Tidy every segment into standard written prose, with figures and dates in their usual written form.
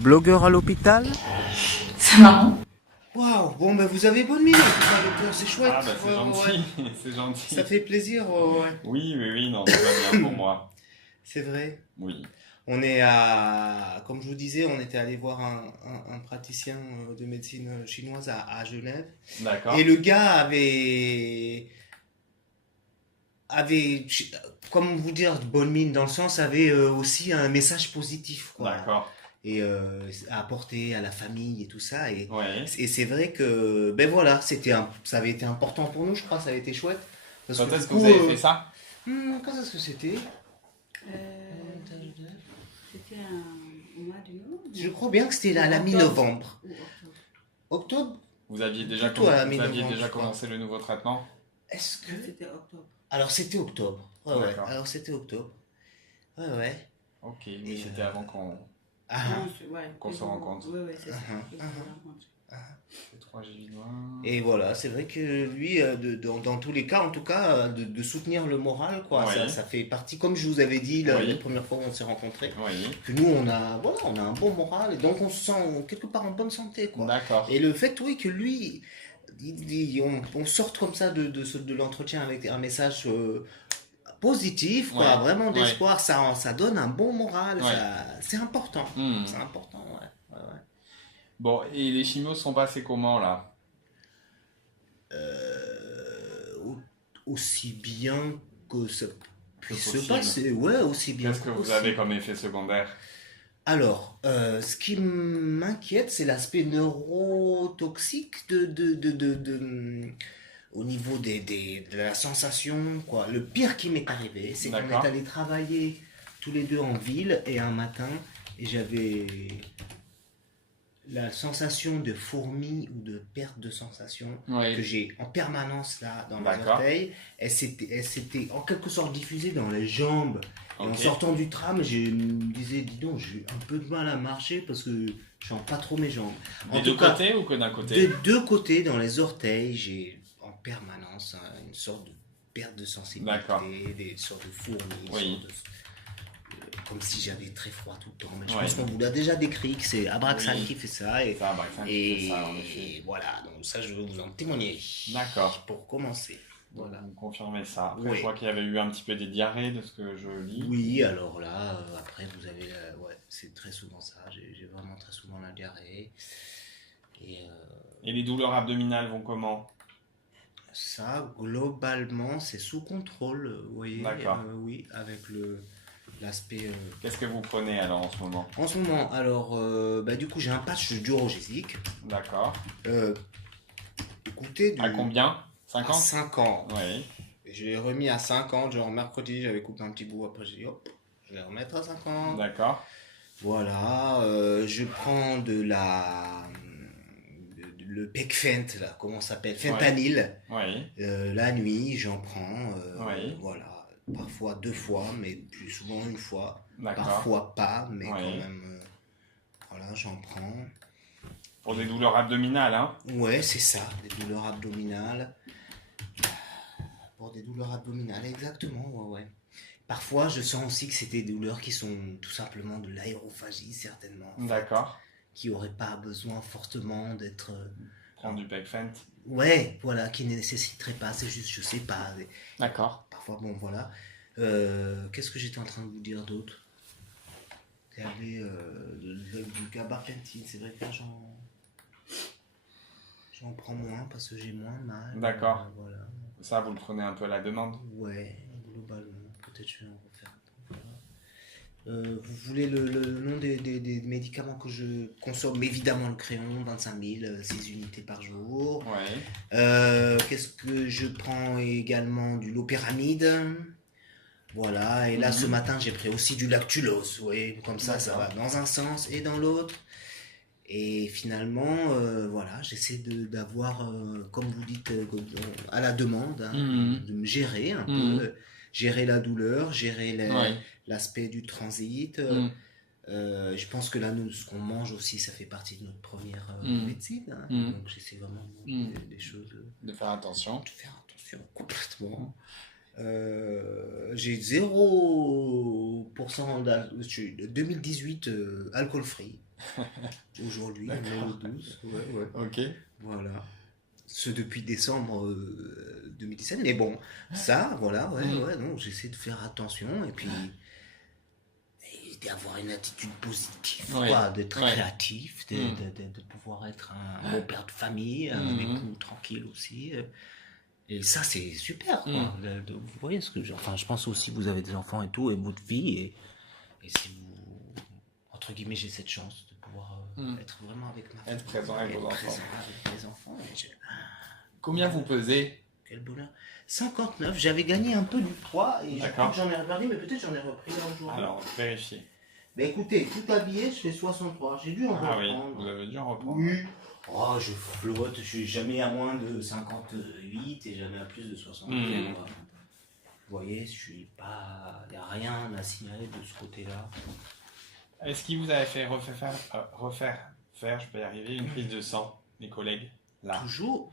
Blogueur à l'hôpital? C'est marrant. Waouh, bon ben vous avez bonne mine, docteur, c'est chouette. Ah bah c'est Ouais, gentil, ouais. c'est gentil. Ça fait plaisir, ouais. Oui, oui, oui, non, tout va bien pour moi. C'est vrai. Oui. On est à, comme je vous disais, on était allé voir un praticien de médecine chinoise à Genève. D'accord. Et le gars avait, comment vous dire, bonne mine dans le sens, avait aussi un message positif, quoi. D'accord. Et à apporter à la famille et tout ça. Ouais. Et c'est vrai que, ben voilà, ça avait été important pour nous, je crois, ça avait été chouette. Parce Quand que est-ce du que vous coup, avez fait ça? Quand est-ce que c'était? C'était au mois de novembre. Je crois bien que c'était à la Octobre. mi-novembre. Ou octobre. Octobre? Vous aviez déjà, Plutôt à la vous aviez mi-novembre, déjà je crois. commencé le nouveau traitement? Est-ce que... C'était octobre. Alors c'était octobre. Ouais, ouais. D'accord. Alors c'était octobre. Ouais, ouais. Ok, Et, oui, c'était avant qu'on... Ah, Qu'on se rencontre. Oui, oui, c'est ça. Ah, que je ah, vous rencontre. Le 3 juillet. et voilà, c'est vrai que lui, dans tous les cas, en tout cas, de soutenir le moral, quoi. Oui. Ça fait partie, comme je vous avais dit la Oui. première fois où on s'est rencontrés, Oui. que nous, on a un bon moral, et donc on se sent quelque part en bonne santé, quoi. D'accord. Et le fait, oui, que lui, on sorte comme ça de l'entretien avec un message positif, quoi, Ouais, vraiment ouais. d'espoir, ça donne un bon moral, Ouais. c'est important. Hmm. C'est important, ouais. Ouais, ouais. Bon, et les chimios sont passés comment là? Aussi bien que ça puisse se possible. passer, ouais, aussi bien Qu'est-ce que vous possible. avez comme effet secondaire? Alors, ce qui m'inquiète, c'est l'aspect neurotoxique au niveau de la sensation, quoi. Le pire qui m'est arrivé, c'est qu'on D'accord. est allé travailler tous les deux en ville et un matin, et j'avais la sensation de fourmi ou de perte de sensation Oui. que j'ai en permanence là dans mes D'accord. orteils. Elle s'était en quelque sorte diffusée dans les jambes. Et en Ok. sortant du tram, je me disais, dis donc, j'ai un peu de mal à marcher parce que je sens pas trop mes jambes. En Des tout deux cas, côtés ou que d'un de côté? deux côtés, dans les orteils, j'ai en permanence une sorte de perte de D'accord. sensibilité, des sortes de fourmis, Oui. comme si j'avais très froid tout le temps. Mais je Ouais. pense qu'on vous l'a déjà décrit, que c'est Abraxane Oui. qui fait ça. Et, Ça, bah, ça, et, ça, en effet. et voilà, donc ça, je veux vous en témoigner. D'accord. Pour commencer. Voilà. Vous confirmez ça. Après, Oui. je crois qu'il y avait eu un petit peu des diarrhées de ce que je lis. Oui, alors là, après, vous avez. Ouais, c'est très souvent ça. J'ai vraiment très souvent la diarrhée. Et Et les douleurs abdominales vont comment? ça, globalement, c'est sous contrôle, vous voyez. D'accord. Oui, avec l'aspect. Qu'est-ce que vous prenez alors en ce moment? En ce moment, alors, bah, du coup, j'ai un patch durogésique. D'accord. Écoutez, À combien? à 50? 5 ans. Oui. Je l'ai remis à 50, genre mercredi, j'avais coupé un petit bout, après j'ai dit hop, je vais remettre à 50. D'accord. Voilà, je prends le Pecfent, là, comment ça s'appelle? Fentanyl. Oui. La nuit, j'en prends, Oui. voilà, parfois 2 fois, mais plus souvent une fois. D'accord. Parfois pas, mais Oui. quand même, voilà, j'en prends. Pour des douleurs abdominales, hein? Ouais, c'est ça, des douleurs abdominales. Pour des douleurs abdominales, exactement, ouais, ouais. Parfois, je sens aussi que c'est des douleurs qui sont tout simplement de l'aérophagie, certainement. En fait, D'accord. qui n'auraient pas besoin fortement d'être... Prendre du Pecfent. Ouais, voilà, qui ne nécessiteraient pas, c'est juste, je sais pas. D'accord. Parfois, bon, voilà. Qu'est-ce que j'étais en train de vous dire d'autre? Il y avait du gabapentin, c'est vrai que là, j'en prends moins parce que j'ai moins mal. D'accord. Voilà. Ça, vous le prenez un peu à la demande? Ouais, globalement, peut-être je vais en refaire. Voilà. Vous voulez le nom des médicaments que je consomme? Évidemment le crayon, 25 000, 6 unités par jour. Oui. Qu'est-ce que je prends également? Du lopéramide. Voilà, et là ce matin j'ai pris aussi du lactulose. Vous voyez, comme ça D'accord. va dans un sens et dans l'autre. Et finalement, voilà, j'essaie d'avoir, comme vous dites, à la demande, hein, de me gérer un peu, gérer la douleur, gérer Oui. l'aspect du transit. Je pense que là, nous, ce qu'on mange aussi, ça fait partie de notre première médecine. Hein. Donc j'essaie vraiment de manger des choses, De faire attention. de faire attention complètement. J'ai 0% 2018 alcool free. Aujourd'hui, D'accord. on est le 12. Ouais. Ok. Voilà. Ce depuis décembre 2017. Mais bon, ça, voilà, ouais, non, j'essaie de faire attention et puis et d'avoir une attitude positive, Ouais. quoi, d'être Ouais. créatif, de pouvoir être un bon père de famille, un époux tranquille aussi. Et ça, c'est super, quoi. Vous voyez ce que je... Enfin, je pense aussi que vous avez des enfants et tout, et votre vie, et si vous... Entre guillemets, j'ai cette chance de pouvoir être vraiment avec ma famille. Être présent avec vos enfants. Présent avec mes enfants. Combien vous pesez? Quel bonheur. 59, j'avais gagné un peu du poids, et je D'accord. crois que j'en ai perdu, mais peut-être j'en ai repris là aujourd'hui. Alors, vérifiez. Mais écoutez, tout habillé, je fais 63. J'ai dû en Ah oui, reprendre. vous avez dû en reprendre. Oui. Oh, je flotte, je suis jamais à moins de 58 et jamais à plus de 60. Vous voyez, je suis pas... Il n'y a rien à signaler de ce côté-là. Est-ce qu'il vous avait fait faire, je peux y arriver, une prise de sang, les collègues? Là. Toujours.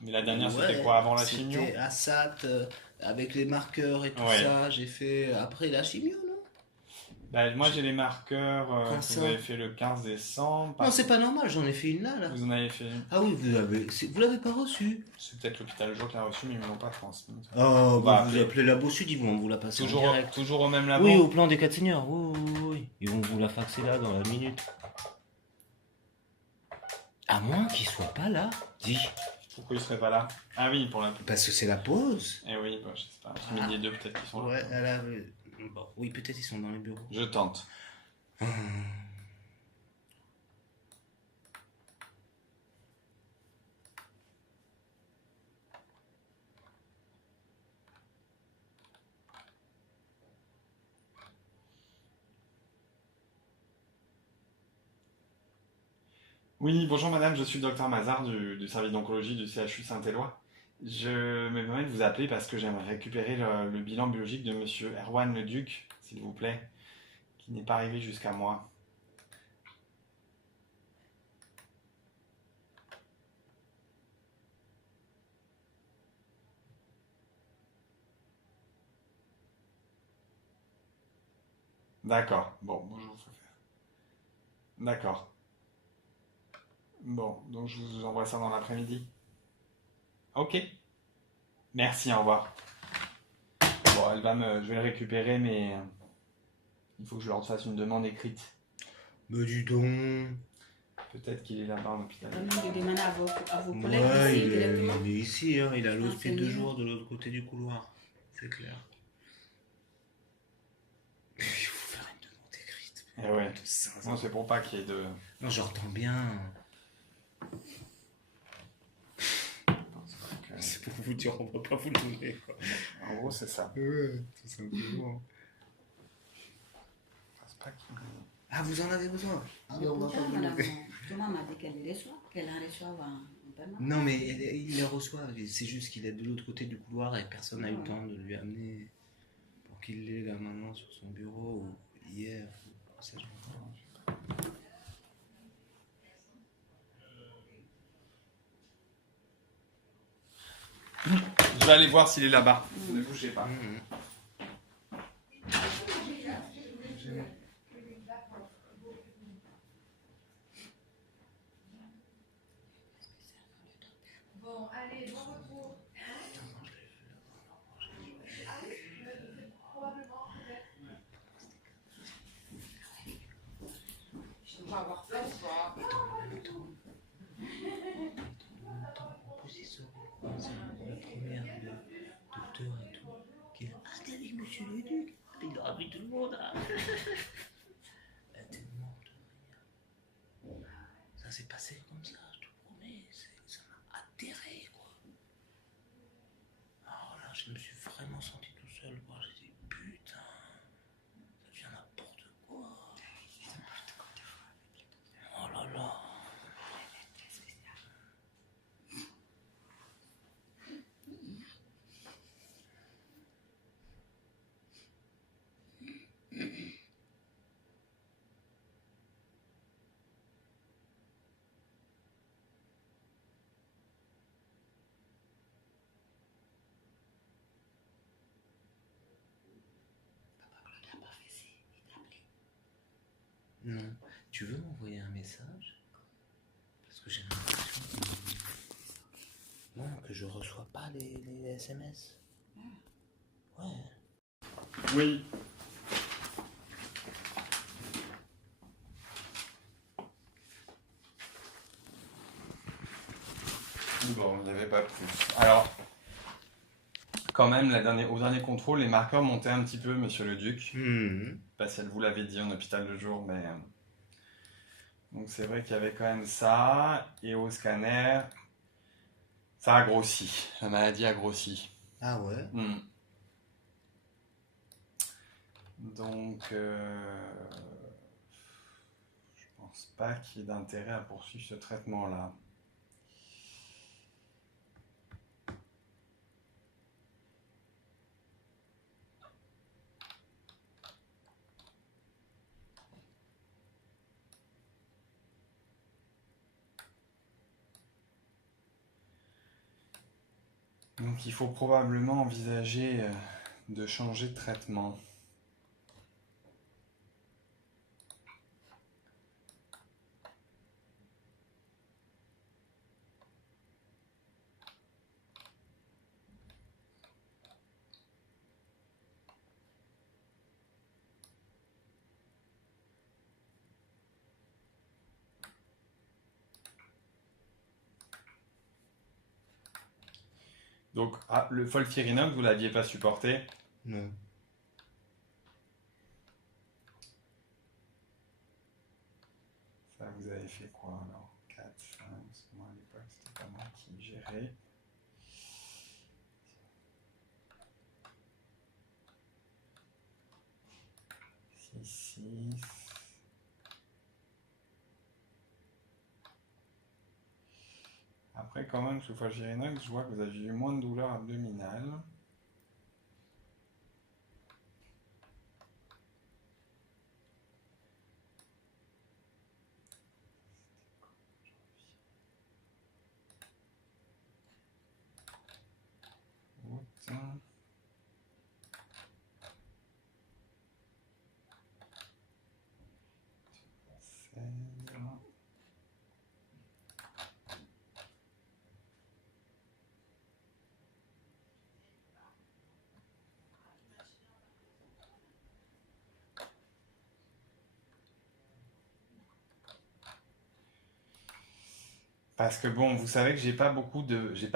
Mais la dernière, Ouais, c'était quoi, avant la chimio? C'était Assat, avec les marqueurs et tout Ouais. ça. J'ai fait après la chimio, non? Bah, moi, j'ai les marqueurs Quand que ça vous avez fait le 15 décembre. Non, c'est pas normal, j'en ai fait une là. Vous en avez fait une. Ah oui, vous l'avez pas reçu. C'est peut-être l'hôpital jour qui l'a reçu, mais ils ne me l'ont pas transmis. Oh, va vous appeler. appelez la Beau Sud, ils vont vous la passer en Toujours, direct. toujours au même labo? Oui, au plan des 4 seigneurs, oui. Ils vont vous la faxer là dans la minute. À moins qu'ils soient pas là. Dis. Pourquoi ils seraient pas là? Ah oui, pour la... Parce que c'est la pause. Eh oui, bah, je sais pas. Entre midi et deux, peut-être qu'ils sont là. Ouais, bon, oui, peut-être ils sont dans les bureaux. Je tente. Oui, bonjour madame, je suis le docteur Mazard du service d'oncologie du CHU Saint-Éloi. Je me permets de vous appeler parce que j'aimerais récupérer le bilan biologique de monsieur Erwan Leduc, s'il vous plaît, qui n'est pas arrivé jusqu'à moi. D'accord, bon, je vous fais faire. D'accord. Bon, donc je vous envoie ça dans l'après-midi. Ok. Merci, au revoir. Bon, je vais le récupérer, mais il faut que je leur fasse une demande écrite. Mais dis donc. Peut-être qu'il est là-bas en hôpital. De demander à vos collègues Ouais, ici directement. il est ici, hein, il a l'hospice de Renseigner. jour de l'autre côté du couloir. C'est clair. Il faut faire une demande écrite. Eh ouais. De 5 Non, ans. c'est pour pas qu'il y ait de... Non, j'entends bien. C'est pour vous dire, on va pas vous le donner, quoi. En gros, c'est ça. Ouais, tout simplement. C'est pas qu'il... Ah, vous en avez besoin? Ah, mais on va pas Pourtant, vous le madame, donner. justement, m'a dit qu'elle les reçoit, qu'elle en reçoit en permanence. Non, mais il les reçoit. C'est juste qu'il est de l'autre côté du couloir et personne n'a eu le temps de lui amener pour qu'il l'ait là maintenant sur son bureau ou hier. Ça, je comprends. Je vais aller voir s'il est là-bas. Ne bougez pas. Bon, allez, bon retour. Probablement, peut-être. On va avoir peur, toi. La première docteur et tout. Qui a t'as vu monsieur Leduc? Il aura vu tout le monde. Hein. Elle te demande de rien. Ça s'est passé comme ça, je te promets. Ça m'a atterré, quoi. Alors là, je me suis vraiment senti tout seul, quoi. J'ai dit, putain, ça devient n'importe quoi. Oh là là. Non. Tu veux m'envoyer un message? Parce que j'ai l'impression non, que je reçois pas les SMS. Ouais. Oui. Bon, il n'y avait pas plus. Alors, quand même, au dernier contrôle, les marqueurs montaient un petit peu, monsieur le duc. Mhm. Pas si elle vous l'avait dit en hôpital de jour, mais... Donc c'est vrai qu'il y avait quand même ça. Et au scanner, ça a grossi. La maladie a grossi. Ah ouais? Donc, je pense pas qu'il y ait d'intérêt à poursuivre ce traitement-là. Donc il faut probablement envisager de changer de traitement. Donc le folfirinox, vous ne l'aviez pas supporté? Non. Ça, vous avez fait quoi alors? 4, 5, moi à l'époque, c'était pas moi qui gérais. 6. Après, quand même, sous folfirinox, je vois que vous avez eu moins de douleurs abdominales. Août. Parce que bon, vous savez que j'ai pas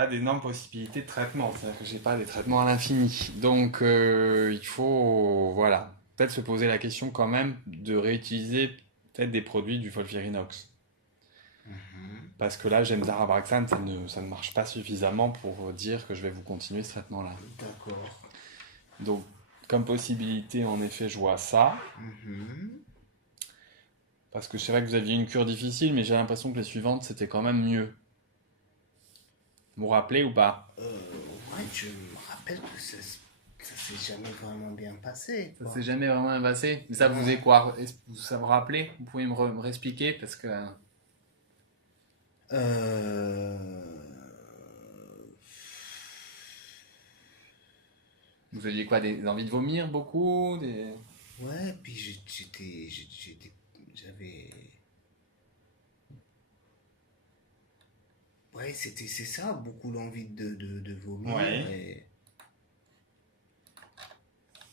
d'énormes possibilités de traitement, c'est-à-dire que j'ai pas des traitements à l'infini. Donc il faut, voilà, peut-être se poser la question quand même de réutiliser peut-être des produits du folfirinox. Parce que là, Gemzar Abraxane, ça ne marche pas suffisamment pour dire que je vais vous continuer ce traitement-là. D'accord. Donc, comme possibilité, en effet, je vois ça. Parce que c'est vrai que vous aviez une cure difficile, mais j'ai l'impression que les suivantes, c'était quand même mieux. Vous vous rappelez ou pas? Ouais, je me rappelle que ça s'est jamais vraiment bien passé. Ça s'est jamais vraiment bien passé. Mais ça vous est quoi? Ça vous rappelez? Vous pouvez me réexpliquer parce que... Vous aviez quoi? Des envies de vomir beaucoup? Ouais, puis j'avais... Ouais, c'est ça, beaucoup l'envie de vomir. Ouais. Et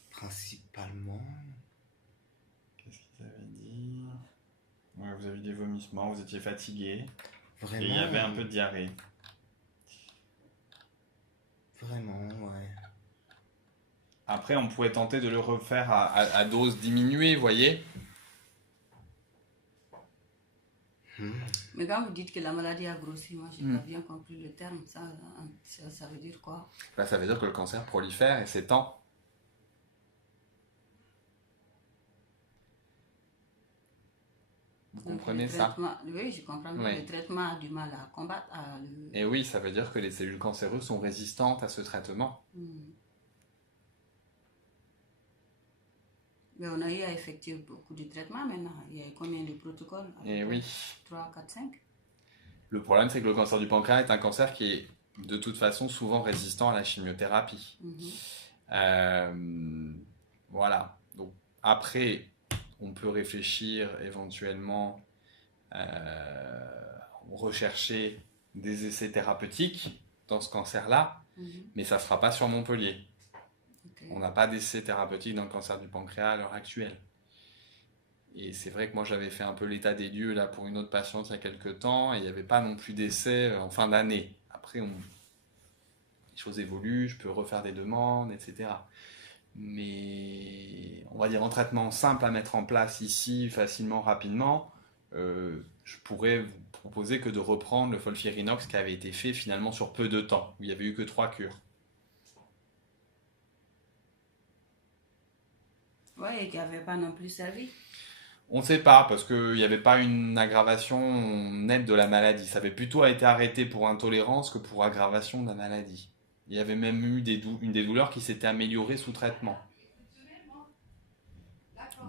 principalement... Qu'est-ce qu'ils avaient dit? Ouais, vous avez des vomissements, vous étiez fatigué. Vraiment. Et il y avait un peu de diarrhée. Vraiment, ouais. Après, on pourrait tenter de le refaire à dose diminuée, vous voyez? Mais quand vous dites que la maladie a grossi, moi j'ai pas bien compris le terme, ça veut dire quoi? Là, ça veut dire que le cancer prolifère et s'étend. Vous comprenez ça? Oui, je comprends. Oui. Le traitement a du mal à combattre. Et oui, ça veut dire que les cellules cancéreuses sont résistantes à ce traitement. Mais on a eu à effectuer beaucoup de traitements maintenant. Il y a combien de protocoles? Et oui. 3, 4, 5. Le problème, c'est que le cancer du pancréas est un cancer qui est de toute façon souvent résistant à la chimiothérapie. Voilà. Donc après, on peut réfléchir éventuellement rechercher des essais thérapeutiques dans ce cancer-là, mais ça ne sera pas sur Montpellier. Ok. On n'a pas d'essais thérapeutiques dans le cancer du pancréas à l'heure actuelle. Et c'est vrai que moi j'avais fait un peu l'état des lieux là pour une autre patiente il y a quelques temps et il n'y avait pas non plus d'essais en fin d'année. Après, les choses évoluent, je peux refaire des demandes, etc. Mais on va dire en traitement simple à mettre en place ici facilement, rapidement, je pourrais vous proposer que de reprendre le FOLFIRINOX qui avait été fait finalement sur peu de temps, où il n'y avait eu que 3 cures. Ouais, et qui n'avait pas non plus servi. On ne sait pas, parce qu'il n'y avait pas une aggravation nette de la maladie. Ça avait plutôt été arrêté pour intolérance que pour aggravation de la maladie. Il y avait même eu une des douleurs qui s'était améliorée sous traitement.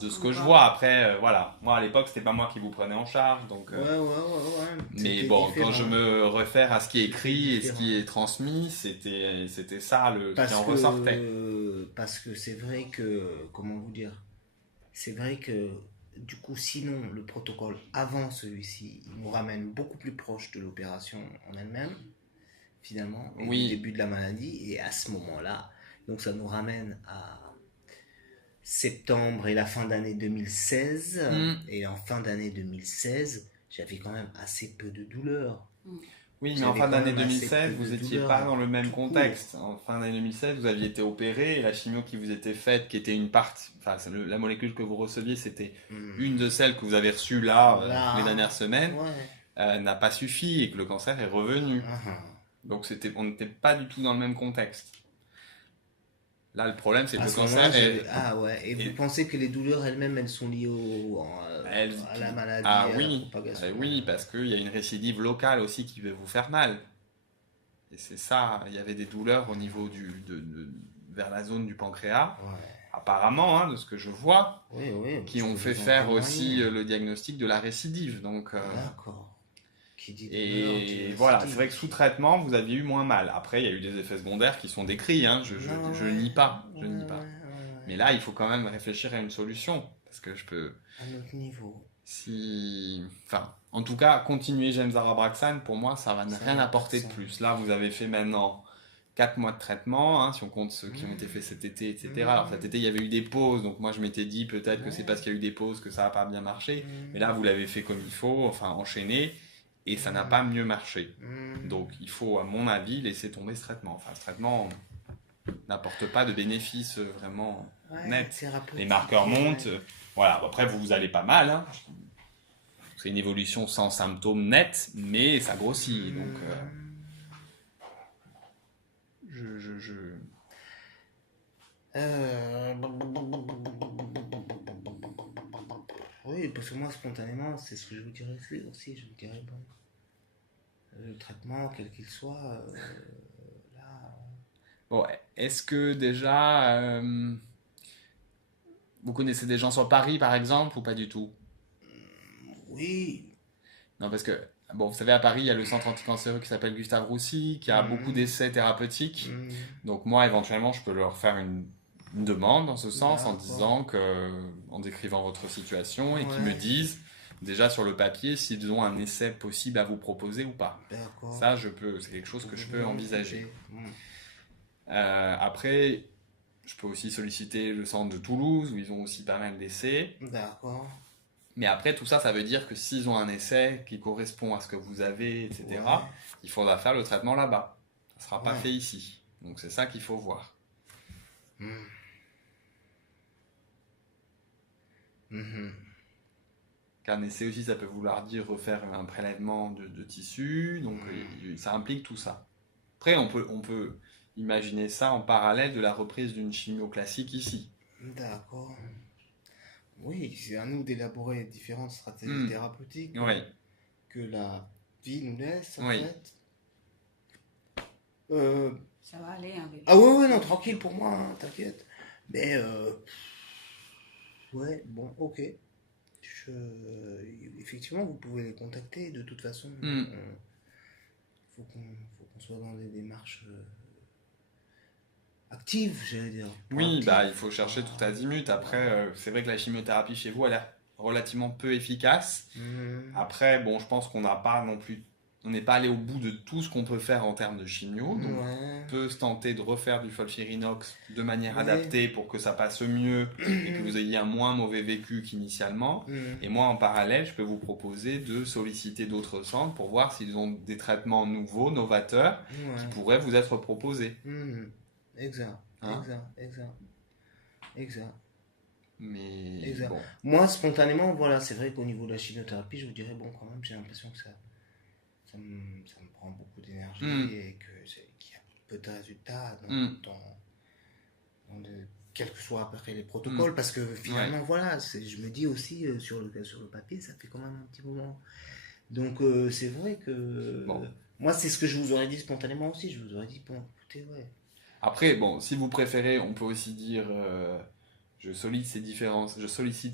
De ce que je vois, après, voilà. Moi, à l'époque, c'était pas moi qui vous prenais en charge, donc... Ouais. Mais C'était bon, différent. quand je me réfère à ce qui est écrit et ce qui est transmis, c'était ça qui en ressortait. Parce que c'est vrai que, comment vous dire, c'est vrai que du coup, sinon, le protocole avant celui-ci, il nous ramène beaucoup plus proche de l'opération en elle-même, finalement, et Oui. du début de la maladie, et à ce moment-là, donc ça nous ramène à septembre et la fin d'année 2016, et en fin d'année 2016, j'avais quand même assez peu de douleurs. Oui, mais J'avais en fin quand d'année même assez 2016, peu vous de n'étiez douleurs, pas dans le même tout contexte. En fin d'année 2016, vous aviez été opéré et la chimio qui vous était faite, qui était une partie, enfin, la molécule que vous receviez, c'était une de celles que vous avez reçues là, les dernières semaines, n'a pas suffi et que le cancer est revenu. Donc on n'était pas du tout dans le même contexte. Là, le problème, c'est que le cancer est... Ah ouais, et vous pensez que les douleurs elles-mêmes, elles sont liées à la maladie, Ah à la oui, propagation? oui, parce qu'il y a une récidive locale aussi qui va vous faire mal. Et c'est ça, il y avait des douleurs au niveau vers la zone du pancréas, apparemment, hein, de ce que je vois, qui ont fait faire aussi le diagnostic de la récidive. Donc, d'accord. Et voilà, c'est vrai que sous traitement, vous aviez eu moins mal. Après, il y a eu des effets secondaires qui sont décrits, hein, je nie pas, je nie pas. Mais là, il faut quand même réfléchir à une solution, parce que je peux... À notre niveau. Enfin, en tout cas, continuer Gemzarabraxane, pour moi, ça va rien apporter de plus. Là, vous avez fait maintenant 4 mois de traitement, hein, si on compte ceux qui ont été faits cet été, etc. Alors cet été, il y avait eu des pauses, donc moi je m'étais dit peut-être que c'est parce qu'il y a eu des pauses que ça n'a pas bien marché. Mais là, vous l'avez fait comme il faut, enfin enchaîné, et ça n'a pas mieux marché. Donc il faut, à mon avis, laisser tomber ce traitement. Enfin, ce traitement n'apporte pas de bénéfices vraiment nets. Les marqueurs montent, voilà. Après, vous allez pas mal, hein. C'est une évolution sans symptômes nets, mais ça grossit, donc... Oui, parce que moi, spontanément, c'est ce que je vous dirais aussi. Je vous dirais, bon, le traitement, quel qu'il soit, là... Bon, est-ce que déjà, vous connaissez des gens sur Paris, par exemple, ou pas du tout? Oui. Non, parce que, bon, vous savez, à Paris, il y a le centre anticancéreux qui s'appelle Gustave Roussy, qui a beaucoup d'essais thérapeutiques. Donc moi, éventuellement, je peux leur faire une demande dans ce sens, en disant en décrivant votre situation, et qu'ils me disent, déjà sur le papier, s'ils ont un essai possible à vous proposer ou pas. Ça, c'est quelque chose que je peux envisager. Après, je peux aussi solliciter le centre de Toulouse, où ils ont aussi pas mal d'essais. D'accord. Mais après, tout ça, ça veut dire que s'ils ont un essai qui correspond à ce que vous avez, etc., il faudra faire le traitement là-bas. Ça ne sera pas fait ici. Donc c'est ça qu'il faut voir. Qu'un essai aussi, ça peut vouloir dire refaire un prélèvement de tissu. Donc ça implique tout ça. Après, on peut imaginer ça en parallèle de la reprise d'une chimio classique ici. D'accord. Oui, c'est à nous d'élaborer différentes stratégies thérapeutiques que la vie nous laisse, en fait. Ça va aller, hein, bébé. Ah ouais, non, tranquille pour moi, hein, t'inquiète. Mais, ouais, bon, ok. Effectivement, vous pouvez les contacter, de toute façon. Faut qu'on soit dans des démarches active, j'allais dire. Oui, Active. bah, il faut chercher tout azimut. Après, c'est vrai que la chimiothérapie chez vous a l'air relativement peu efficace. Après, bon, je pense qu'on n'a pas non plus, on n'est pas allé au bout de tout ce qu'on peut faire en termes de chimio. Donc, Ouais. on peut se tenter de refaire du FOLFIRINOX de manière Ouais. adaptée pour que ça passe mieux et que vous ayez un moins mauvais vécu qu'initialement. Et moi, en parallèle, je peux vous proposer de solliciter d'autres centres pour voir s'ils ont des traitements nouveaux, novateurs, qui Ouais. pourraient vous être proposés. Exact. Hein? Exact. Mais Exact. bon. Moi, spontanément, voilà, c'est vrai qu'au niveau de la chimiothérapie, je vous dirais, bon, quand même, j'ai l'impression que ça me prend beaucoup d'énergie et qu'il y a peu de résultats quels que soient après les protocoles, parce que finalement, voilà, je me dis aussi, sur le papier, ça fait quand même un petit moment. Donc, c'est vrai que moi, c'est ce que je vous aurais dit spontanément aussi. Je vous aurais dit, bon, écoutez, ouais. Après, bon, si vous préférez, on peut aussi dire je sollicite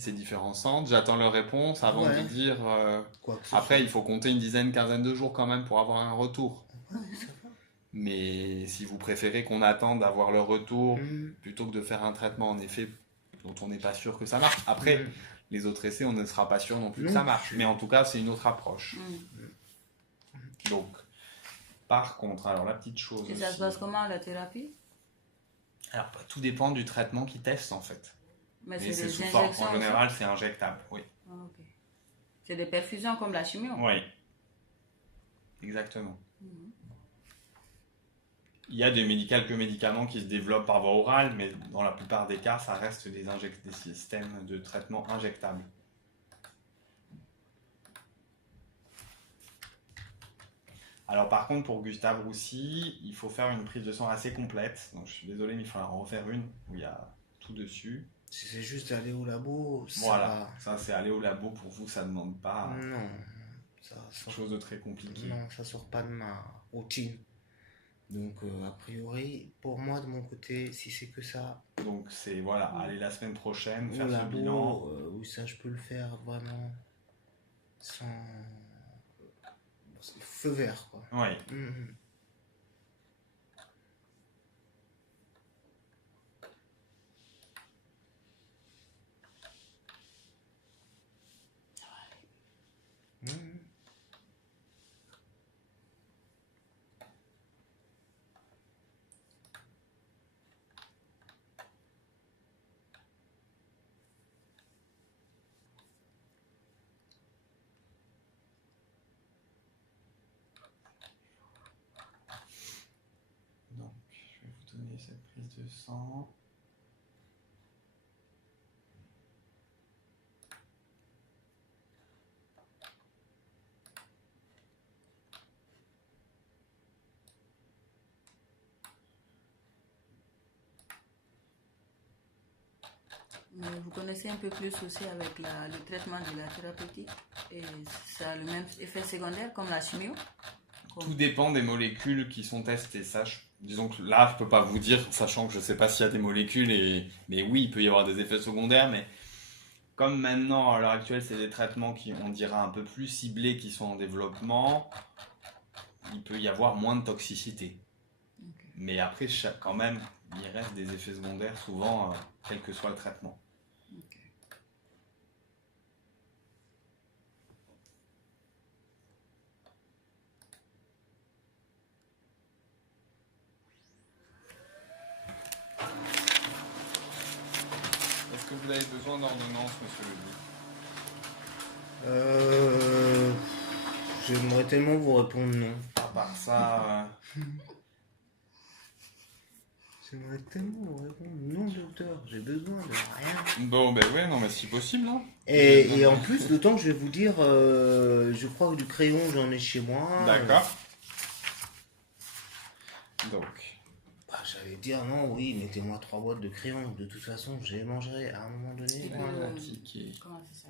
ces différents centres, j'attends leur réponse avant de dire. Après, il faut compter une quinzaine de jours quand même pour avoir un retour. Ouais, ça va. Mais si vous préférez qu'on attende d'avoir leur retour plutôt que de faire un traitement en effet dont on n'est pas sûr que ça marche. Après, les autres essais, on ne sera pas sûr non plus que ça marche. Mais en tout cas, c'est une autre approche. Donc, par contre, alors la petite chose. Et ça se passe comment la thérapie? Alors, tout dépend du traitement qu'ils testent en fait. Mais c'est des sous forme, injections en général, c'est injectable, oui. Ah, ok. C'est des perfusions comme la chimio? Oui. Exactement. Il y a quelques médicaments qui se développent par voie orale, mais dans la plupart des cas, ça reste des systèmes de traitement injectables. Alors par contre, pour Gustave Roussy, il faut faire une prise de sang assez complète. Donc je suis désolé, mais il faudra en refaire une où il y a tout dessus. Si c'est juste aller au labo, voilà, ça c'est aller au labo pour vous, ça ne demande pas quelque chose de très compliqué. Non, ça sort pas de ma routine. Donc a priori, pour moi de mon côté, si c'est que ça. Donc c'est aller la semaine prochaine faire labo, ce bilan. Oui, ça je peux le faire vraiment sans feu vert quoi. Oui. Donc, je vais vous donner cette prise de sang. Vous connaissez un peu plus aussi avec le traitement de la thérapeutique et ça a le même effet secondaire comme la chimio? Tout dépend des molécules qui sont testées. Disons que là, je peux pas vous dire, sachant que je sais pas s'il y a des molécules, mais oui, il peut y avoir des effets secondaires, mais comme maintenant, à l'heure actuelle, c'est des traitements qui, on dira, un peu plus ciblés, qui sont en développement, il peut y avoir moins de toxicité. Okay. Mais après, quand même, il reste des effets secondaires, souvent, quel que soit le traitement. Okay. Est-ce que vous avez besoin d'ordonnance, monsieur Ledoux? J'aimerais tellement vous répondre non. À part ça... J'aimerais tellement vous répondre non, docteur, j'ai besoin de rien. Bon, ben ouais, non, mais si possible, hein. Et en plus, d'autant que je vais vous dire, je crois que du crayon, j'en ai chez moi. D'accord. Donc... j'allais dire non, oui, mettez-moi 3 boîtes de crayons. De toute façon, je les mangerai à un moment donné.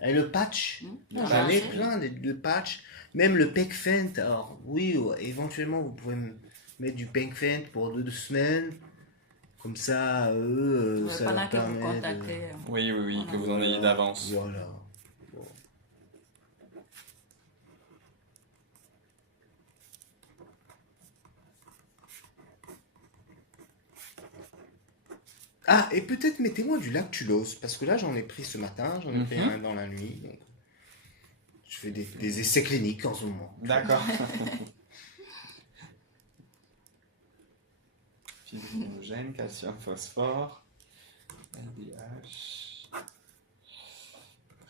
Et le patch, j'en ai plein de patchs. Même le Pecfent. Alors oui, éventuellement, vous pouvez me mettre du Pecfent pour 2 semaines. Comme ça, ça leur permet de... Oui, que vous en ayez d'avance. Voilà. Ah, et peut-être mettez-moi du lactulose, parce que là j'en ai pris ce matin, j'en ai pris Mhm. un dans la nuit. Donc je fais des essais cliniques en ce moment. D'accord. Fibrinogène, calcium, phosphore, LDH,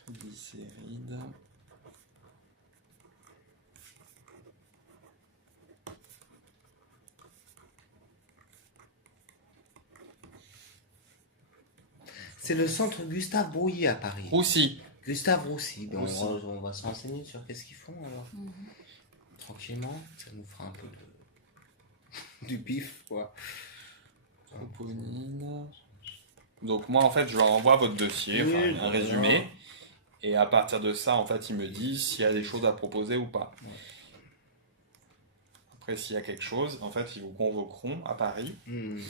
triglycérides. C'est le centre Gustave Brouilly à Paris. Roussy. Gustave Roussy. Donc Roussy. on va se renseigner sur qu'est-ce qu'ils font alors. Tranquillement, ça nous fera un peu du pif, quoi. Troponine. Donc moi en fait je leur envoie votre dossier, Oui, enfin, un voilà. résumé, et à partir de ça en fait ils me disent s'il y a des choses à proposer ou pas. Ouais. Après s'il y a quelque chose, en fait ils vous convoqueront à Paris. Hmm.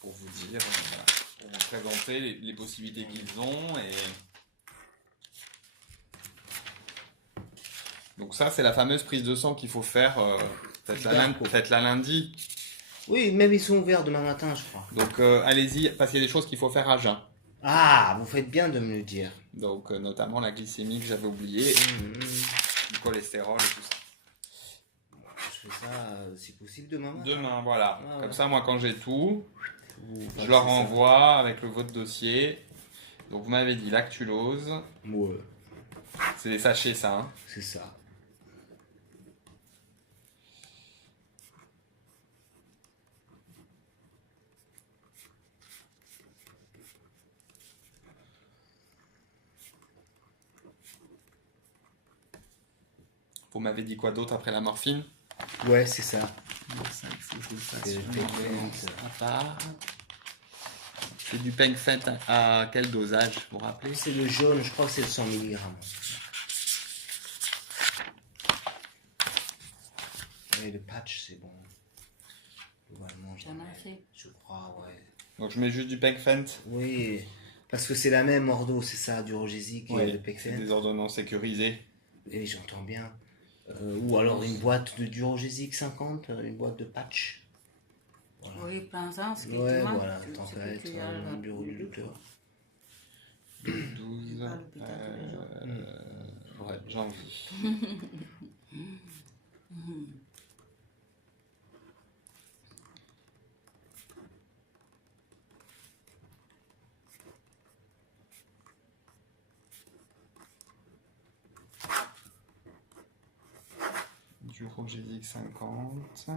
Pour vous dire, voilà, pour vous présenter les possibilités qu'ils ont. Et donc ça, c'est la fameuse prise de sang qu'il faut faire. Faites-la lundi. Oui, même ils sont ouverts demain matin, je crois. Donc allez-y, parce qu'il y a des choses qu'il faut faire à jeun. Ah, vous faites bien de me le dire. Donc notamment la glycémie que j'avais oublié, le cholestérol et tout ça. Je fais ça, si possible, demain matin. Demain, voilà. Ah, Comme voilà. ça, moi, quand j'ai tout, Vous je leur passez ça. envoie avec votre dossier. Donc vous m'avez dit lactulose. Ouais, C'est des sachets, ça. Hein. c'est ça. Vous m'avez dit quoi d'autre après la morphine? Ouais, c'est ça. C'est À part. C'est du Pengfen à quel dosage, vous vous rappelez? C'est le jaune, je crois que c'est le 100 mg. Et le patch, c'est bon. Globalement, J'en ai assez. je crois, ouais. Donc je mets juste du Pengfen. Oui, parce que c'est la même ordo, c'est ça, du Rogesic et Ouais, le c'est Pexen. des ordonnances sécurisées. Et j'entends bien. Ou alors une boîte de Durogesic 50, une boîte de patch. Voilà. Oui, prends-en ce que Ouais, tu manges. voilà, Tu- tant ce qu'à que être tu as dans là. le bureau du docteur. 12. Pas l'hôpital tous les jours. Ouais, janvier. Du Rogesic 50.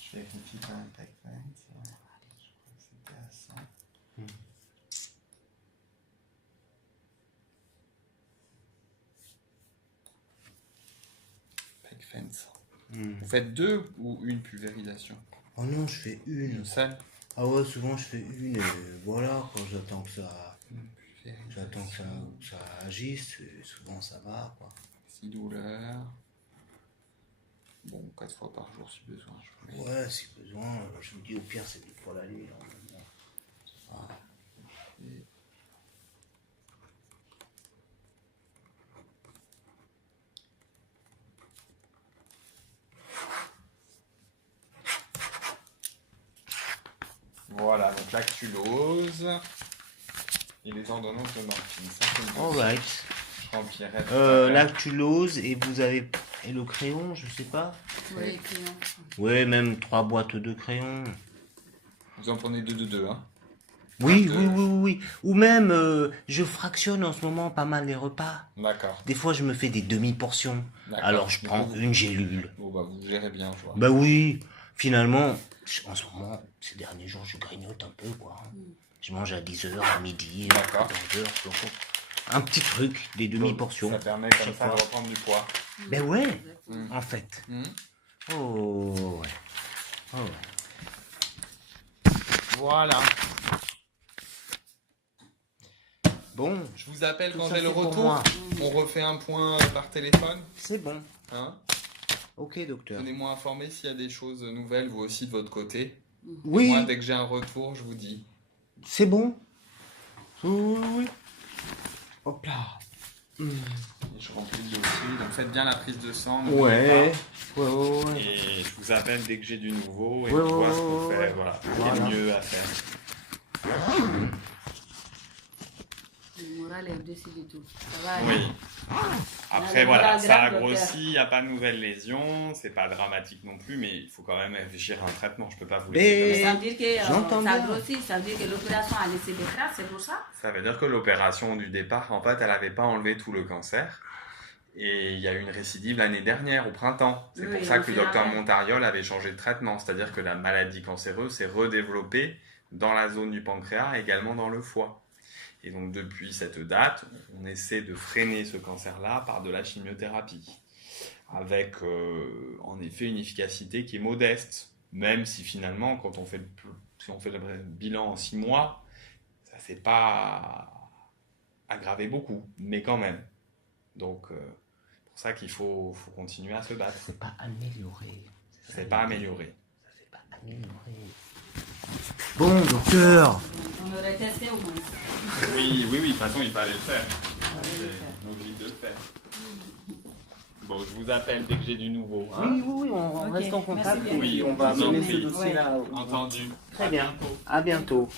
Je vérifie quand même Pengfen. Je crois que c'était à 100. Pengfen 100. Vous faites 2 ou une pulvérisation? Oh non, je fais une. Une seule? Ah ouais, souvent je fais une et voilà, quand j'attends que ça agisse, et souvent ça va, quoi. Si douleur. Bon, 4 fois par jour si besoin. Je vous mets. Ouais, si besoin, je vous dis au pire c'est 2 fois la nuit. Hein, mais bon. Ah. Voilà, donc lactulose et les ordonnances de morphine. Ça, c'est une Alright. je remplirai tout à l'heure. Lactulose et vous avez. Et le crayon, je sais pas. Oui, les clients. Ouais, même 3 boîtes de crayons. Vous en prenez 2 de 2, hein? Oui, De- oui. Ou même, je fractionne en ce moment pas mal les repas. D'accord. Des fois, je me fais des demi-portions. D'accord. Alors, je Du prends coup, une gélule. Bon, bah, vous gérez bien, je vois. Bah oui, finalement, en ce moment, ces derniers jours, je grignote un peu, quoi. Je mange à 10h, à midi, à D'accord. 14h. Un petit truc, des demi-portions. Ça permet comme chaque ça de fois. reprendre du poids. Ben ouais, Exactement. en fait. Mhm. Oh, ouais. Oh, ouais. Voilà. Bon, Je vous appelle tout quand ça, j'ai le c'est pour retour. moi. On refait un point par téléphone. C'est bon. Hein. Ok, docteur. Tenez-moi informé s'il y a des choses nouvelles, vous aussi de votre côté. Oui, Et moi, dès que j'ai un retour, je vous dis. c'est bon. Oui, oui. Hop là. Et je remplis le dossier. Donc faites bien la prise de sang. n'oubliez Ouais. pas. Ouais. Et je vous appelle dès que j'ai du nouveau et Ouais, on voit ce ouais, qu'on ouais, fait. ouais. Voilà. Il y Voilà. a mieux à faire. Le moral est au-dessus de tout. Ça va aller. Oui. Après, le voilà, moral ça grave, a docteur. grossi, il n'y a pas de nouvelles lésions, c'est pas dramatique non plus, mais il faut quand même réfléchir à un traitement. Je peux pas vous Mais- laisser Ça veut dire que J'entends ça bien. grossit, ça veut dire que l'opération a laissé des traces, c'est pour ça? comme ça. Ça veut dire que l'opération du départ, en fait, elle n'avait pas enlevé tout le cancer. Et il y a eu une récidive l'année dernière, au printemps. C'est Oui, pour ça on que le sait docteur jamais. Montariol avait changé de traitement. C'est-à-dire que la maladie cancéreuse s'est redéveloppée dans la zone du pancréas et également dans le foie. Et donc depuis cette date, on essaie de freiner ce cancer-là par de la chimiothérapie. Avec en effet une efficacité qui est modeste. Même si finalement, quand on fait si on fait le bilan en 6 mois, ça ne s'est pas aggravé beaucoup. Mais quand même. Donc c'est pour ça qu'il faut continuer à se battre. C'est pas amélioré. Ça s'est pas amélioré. Ça s'est pas amélioré. Bon, docteur. On aurait testé au moins. Oui, de toute façon, il fallait le faire. fallait le C'est logique de le faire. Bon, je vous appelle dès que j'ai du nouveau. Hein. Oui, on Ok, reste en merci contact. bien. Et puis on va Oui, mener oui. ce dossier-là. Entendu. Très À bien. bientôt. À bientôt.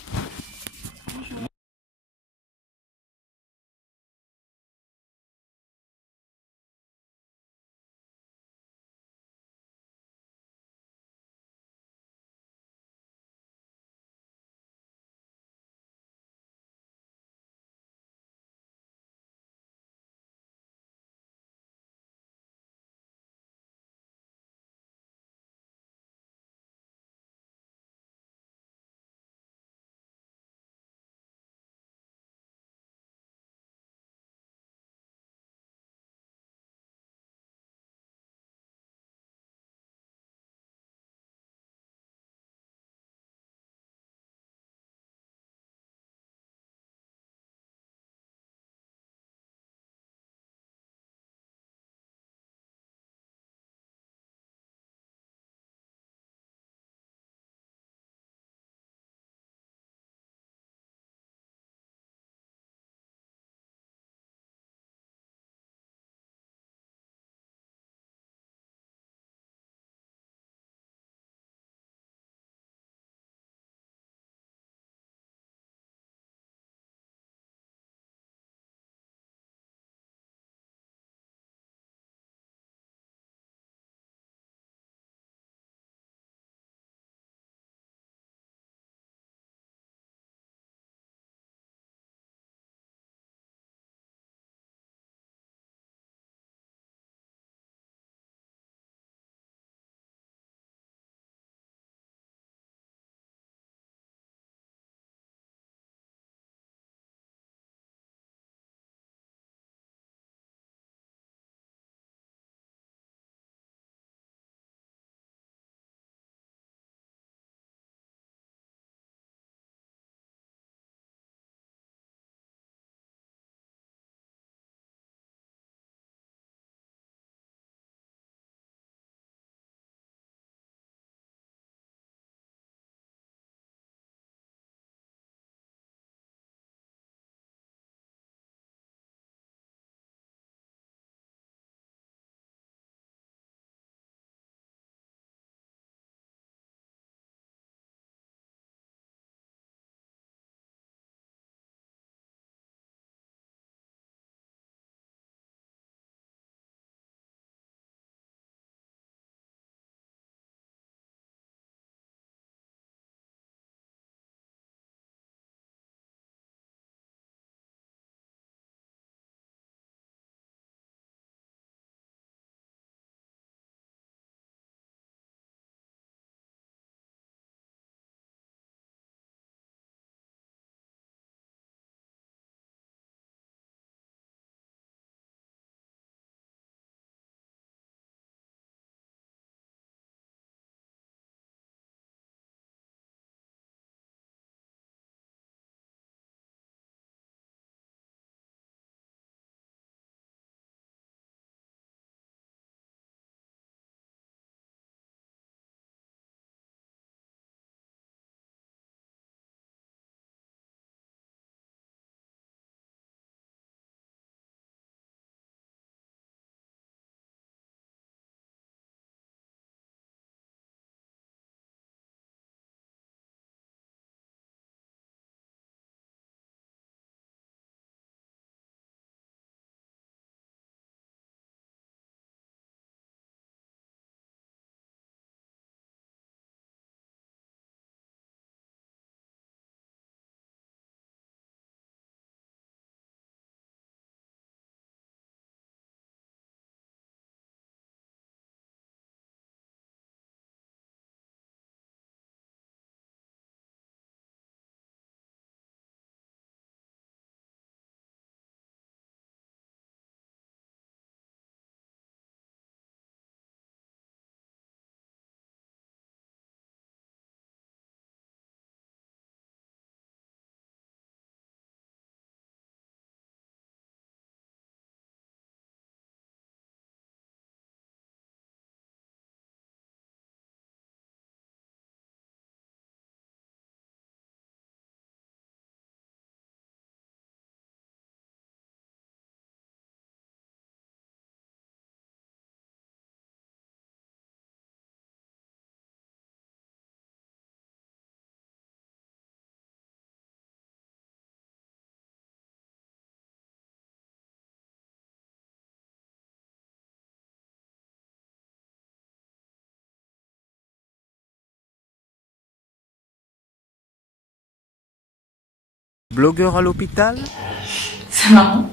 Blogueur à l'hôpital? C'est marrant.